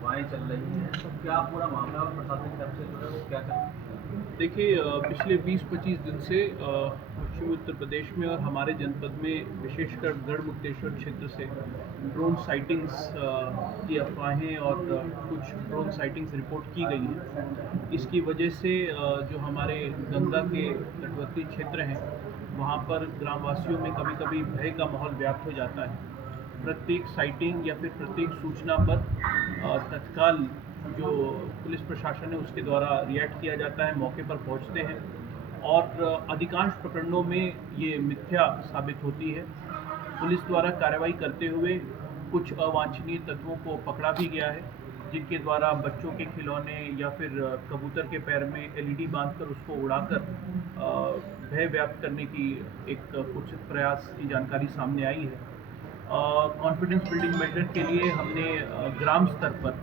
अफवाहें चल रही हैं, तो क्या पूरा मामला और प्रशासन की तरफ से जो है वो क्या कर। देखिए, पिछले 20-25 दिन से पश्चिमी उत्तर प्रदेश में और हमारे जनपद में विशेषकर गढ़मुक्तेश्वर क्षेत्र से ड्रोन साइटिंग्स की अफवाहें और कुछ ड्रोन साइटिंग्स रिपोर्ट की गई हैं। इसकी वजह से जो हमारे गंगा के तटवर्ती क्षेत्र हैं वहाँ पर ग्रामवासियों में कभी-कभी भय का माहौल व्याप्त हो जाता है। प्रत्येक साइटिंग या फिर प्रत्येक सूचना पर तत्काल जो पुलिस प्रशासन है उसके द्वारा रिएक्ट किया जाता है, मौके पर पहुंचते हैं और अधिकांश प्रकरणों में ये मिथ्या साबित होती है। पुलिस द्वारा कार्रवाई करते हुए कुछ अवांछनीय तत्वों को पकड़ा भी गया है, जिनके द्वारा बच्चों के खिलौने या फिर कबूतर के पैर में एलईडी बांधकर उसको उड़ाकर भय व्याप्त करने की एक कुछ प्रयास की जानकारी सामने आई है। कॉन्फिडेंस बिल्डिंग मेजर के लिए हमने ग्राम स्तर पर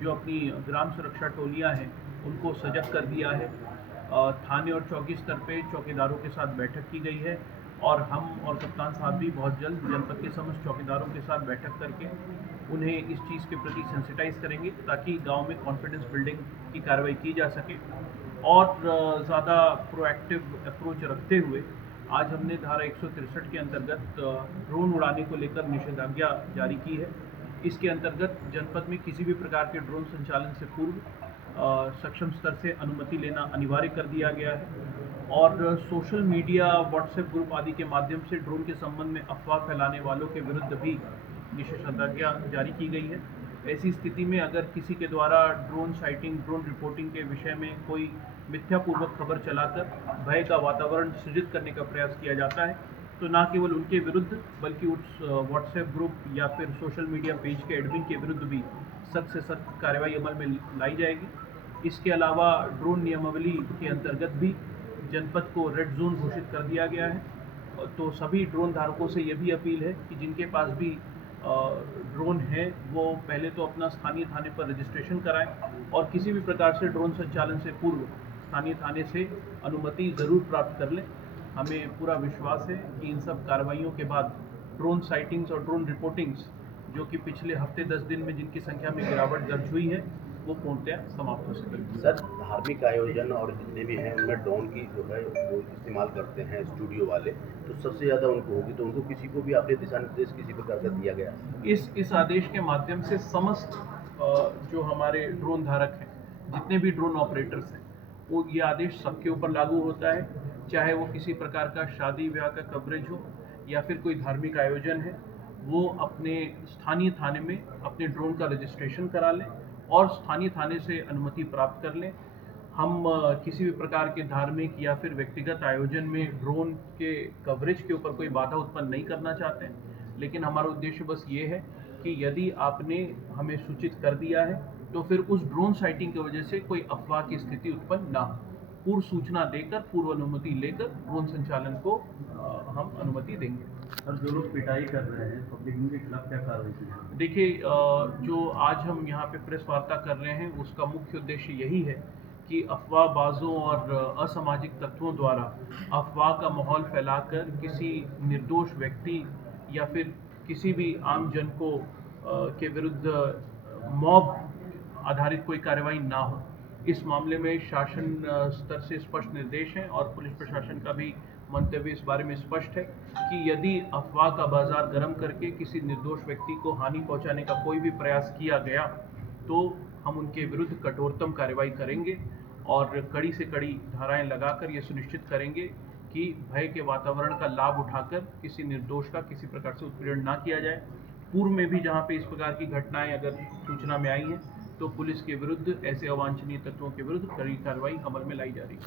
जो अपनी ग्राम सुरक्षा टोलियां हैं उनको सजग कर दिया है। थाने और चौकी स्तर पे चौकीदारों के साथ बैठक की गई है और हम और कप्तान साहब भी बहुत जल्द जनपद के समस्त चौकीदारों के साथ बैठक करके उन्हें इस चीज़ के प्रति सेंसिटाइज करेंगे ताकि गांव में कॉन्फिडेंस बिल्डिंग की कार्रवाई की जा सके। और ज़्यादा प्रोएक्टिव अप्रोच रखते हुए आज हमने धारा 163 के अंतर्गत ड्रोन उड़ाने को लेकर निषेधाज्ञा जारी की है। इसके अंतर्गत जनपद में किसी भी प्रकार के ड्रोन संचालन से पूर्व सक्षम स्तर से अनुमति लेना अनिवार्य कर दिया गया है और सोशल मीडिया, व्हाट्सएप ग्रुप आदि के माध्यम से ड्रोन के संबंध में अफवाह फैलाने वालों के विरुद्ध भी निषेधाज्ञा जारी की गई है। ऐसी स्थिति में अगर किसी के द्वारा ड्रोन साइटिंग, ड्रोन रिपोर्टिंग के विषय में कोई मिथ्यापूर्वक खबर चलाकर भय का वातावरण सृजित करने का प्रयास किया जाता है, तो न केवल उनके विरुद्ध बल्कि उस व्हाट्सएप ग्रुप या फिर सोशल मीडिया पेज के एडमिन के विरुद्ध भी सख्त से सख्त कार्रवाई अमल में लाई जाएगी। इसके अलावा ड्रोन नियमावली के अंतर्गत भी जनपद को रेड जोन घोषित कर दिया गया है। तो सभी ड्रोन धारकों से ये भी अपील है कि जिनके पास भी ड्रोन है वो पहले तो अपना स्थानीय थाने पर रजिस्ट्रेशन कराएं और किसी भी प्रकार से ड्रोन संचालन से पूर्व स्थानीय थाने से अनुमति ज़रूर प्राप्त कर लें। हमें पूरा विश्वास है कि इन सब कार्रवाइयों के बाद ड्रोन साइटिंग्स और ड्रोन रिपोर्टिंग्स जो कि पिछले हफ्ते 10 दिन में जिनकी संख्या में गिरावट दर्ज हुई है वो पूर्णतया समाप्त हो सकेगी। सर, धार्मिक आयोजन और जितने भी हैं उनमें ड्रोन की जो है वो इस्तेमाल करते हैं स्टूडियो वाले, तो सबसे ज़्यादा उनको होगी, तो उनको किसी को भी आपने दिशा निर्देश किसी प्रकार का दिया गया? इस आदेश के माध्यम से समस्त जो हमारे ड्रोन धारक हैं, जितने भी ड्रोन ऑपरेटर्स हैं, वो ये आदेश सबके ऊपर लागू होता है, चाहे वो किसी प्रकार का शादी ब्याह का कवरेज हो या फिर कोई धार्मिक आयोजन है, वो अपने स्थानीय थाने में अपने ड्रोन का रजिस्ट्रेशन करा लें और स्थानीय थाने से अनुमति प्राप्त कर लें। हम किसी भी प्रकार के धार्मिक या फिर व्यक्तिगत आयोजन में ड्रोन के कवरेज के ऊपर कोई बाधा उत्पन्न नहीं करना चाहते हैं, लेकिन हमारा उद्देश्य बस ये है कि यदि आपने हमें सूचित कर दिया है तो फिर उस ड्रोन साइटिंग की वजह से कोई अफवाह की स्थिति उत्पन्न ना हो। पूर्व सूचना देकर, पूर्व अनुमति लेकर ड्रोन संचालन को हम अनुमति देंगे। और जो लोग पिटाई कर रहे हैं पब्लिक, उनके खिलाफ क्या कार्रवाई की जाए? देखिए, जो आज हम यहाँ पे प्रेस वार्ता कर रहे हैं उसका मुख्य उद्देश्य यही है कि अफवाहबाजों और असामाजिक तत्वों द्वारा अफवाह का माहौल फैलाकर किसी निर्दोष व्यक्ति या फिर किसी भी आम जन को के विरुद्ध मॉब आधारित कोई कार्रवाई ना हो। इस मामले में शासन स्तर से स्पष्ट निर्देश हैं और पुलिस प्रशासन का भी मंतव्य इस बारे में स्पष्ट है कि यदि अफवाह का बाजार गर्म करके किसी निर्दोष व्यक्ति को हानि पहुंचाने का कोई भी प्रयास किया गया तो हम उनके विरुद्ध कठोरतम कार्रवाई करेंगे और कड़ी से कड़ी धाराएं लगाकर ये सुनिश्चित करेंगे कि भय के वातावरण का लाभ उठाकर किसी निर्दोष का किसी प्रकार से उत्पीड़न ना किया जाए। पूर्व में भी जहाँ पे इस प्रकार की घटनाएं अगर सूचना में आई हैं तो पुलिस के विरुद्ध, ऐसे अवांछनीय तत्वों के विरुद्ध कड़ी कार्रवाई अमल में लाई जा रही है।